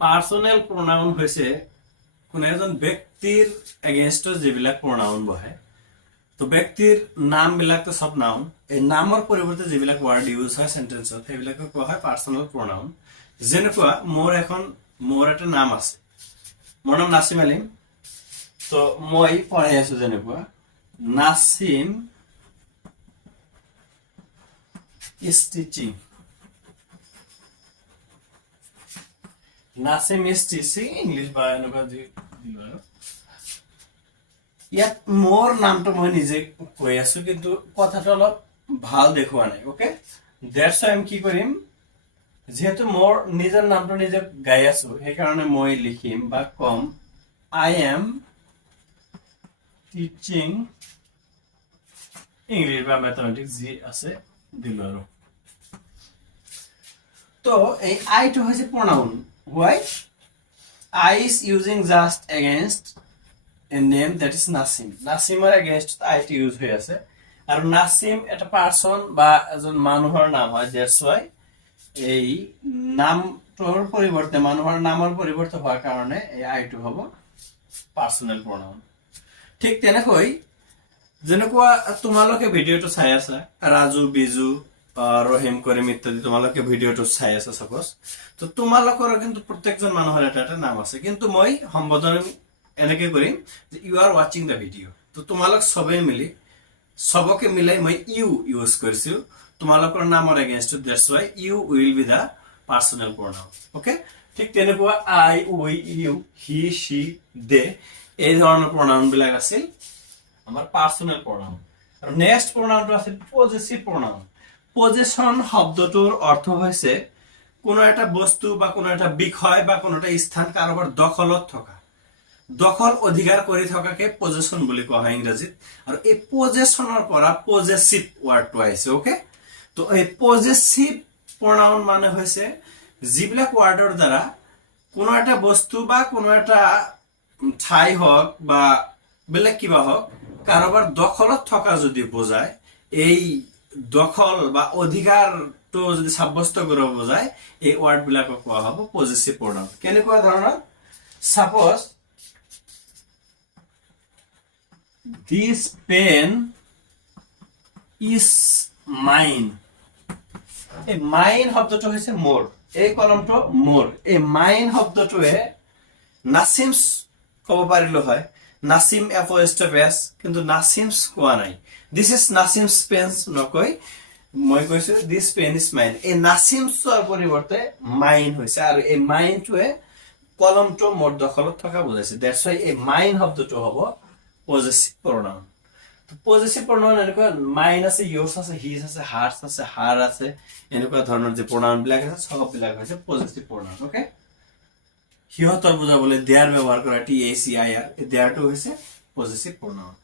personnel প্ৰনাউন হৈছে কোনো এজন ব্যক্তিৰ এগেইনষ্টত যিবিলাক প্ৰনাউন বহে তো ব্যক্তিৰ নাম বিলাকতো সব নাউন এই নামৰ পৰিৱৰ্তে যিবিলাক ওয়াৰ্ড ইউজ হয় সেন্টেন্সত সেইবিলাক কোৱা হয় পাৰ্সোনেল প্ৰনাউন যেনেকুৱা মোৰ এটা নাম আছে মোৰ নাম নাছিম আলিম তো মই পঢ়াই আছো যেনেকুৱা Naseem is teaching Naseem is teaching English বা এনেকুৱা দিলো আৰু ইয়াত মোৰ নামটো মই নিজে কৈ আছো কিন্তু কথাটো অলপ ভাল দেখুৱা নাই ওকে দ্যাটস আই এম কি কৰিম যেহেতু মোৰ নিজৰ নামটো নিজে গাই আছো সেই কাৰণে মই লিখিম বা কম আই এম টিচিং ইংলিশ বা ম্যাথমেটিক্স যি আছে দিলো আৰু তো এই আই টো হৈছে pronoun why I is using just against a name that is Nasim Nasimৰ against I টো ইউজ হৈ আছে আৰু নাছিম এটা পাৰসন বা এজন মানুহৰ নাম হয় দ্যাটস why এই নামটোৰ পৰিৱৰ্তে মানুহৰ নামৰ পৰিৱৰ্তে হোৱাৰ কাৰণে এই আই টো হ'ব পাৰ্সোনেল প্ৰনাউন ঠিক তেনেকৈ যেনেকুৱা তোমালোকে ভিডিওটো চাই আছা ৰাজু বিজু ৰহিম কৰিম ইত্যাদি তোমালোকে ভিডিওটো চাই আছা সাপোজ তো তোমালোকৰ কিন্তু প্ৰত্যেকজন মানুহৰ এটা এটা নাম আছে কিন্তু মই সম্বোধন এনেকৈ কৰিম যে you are watching the video তো তোমালোক সবে মিলি সবকে মিলাই মই ইউ ইউজ কৰিছো তোমালোকৰ নামৰ against that's why you will be the personal pronoun okay ঠিক তেনেকুৱা আই উই ইউ হি শি দে এই ধৰণৰ প্ৰনাউন বিলাক আছিল আমাৰ পাৰ্সোনেল প্ৰনাউন আৰু নেক্সট প্ৰনাউনটো আছিল পজেসিভ প্ৰনাউন পজেশন শব্দটোৰ অৰ্থ হৈছে কোনো এটা বস্তু বা কোনো এটা বিষয় বা কোনো এটা স্থান কাৰোবাৰ দখলত থকা দখল অধিকাৰ কৰি থকাকে পজেশন বুলি কোৱা হয় ইংৰাজীত আৰু এই পজেশনৰ পৰা পজেসিভ ওয়াৰ্ডটো আহিছে ওকে তো এই পজেসিভ প্ৰনাউন মানে হৈছে যিবিলাক ওয়াৰ্ডৰ দ্বাৰা কোনো এটা বস্তু বা কোনো এটা ঠাই হওক বা বেলেগ কিবা হওক কাৰোবাৰ দখলত থকা যদি বোঝায় এই দখল বা অধিকাৰটো যদি সাব্যস্ত কৰিব বোঝায় এই ওয়াৰ্ড বিলাক কোৱা হ'ব পজেসিভ প্ৰনাউন কেনেকুৱা ধৰণৰ suppose this pen is mine এই মাইন শব্দটো হৈছে মোৰ এই কলমটো মোৰ এই মাইন শব্দটোৱে নাছিমস ক'ব পাৰিলো হয় নাছিম এপ'ষ্ট্ৰফি কিন্তু নাছিমস কোৱা নাই দিস ইজ নাছিমস পেন নকৈ মই কৈছো দিস পেন ইজ মাইন এই নাছিমসৰ পৰিৱৰ্তে মাইন হৈছে আৰু এই মাইনটোৱে কলমটো মোৰ দখলত থকা বুজাইছে দ্যাটস why এই মাইন শব্দটো হ'ব পজেসিভ pronoun তো পজেসিভ pronoun এনেকুৱা মাইন আছে yours আছে his আছে hers আছে her আছে এনেকুৱা ধৰণৰ যে pronoun বিলাক আছে সব বিলাক হৈছে পজেসিভ pronoun ওকে সিহঁতৰ বুজাবলৈ দেয়াৰ ব্যৱহাৰ কৰা T H I R দেয়াৰটো হৈছে পজেসিভ pronoun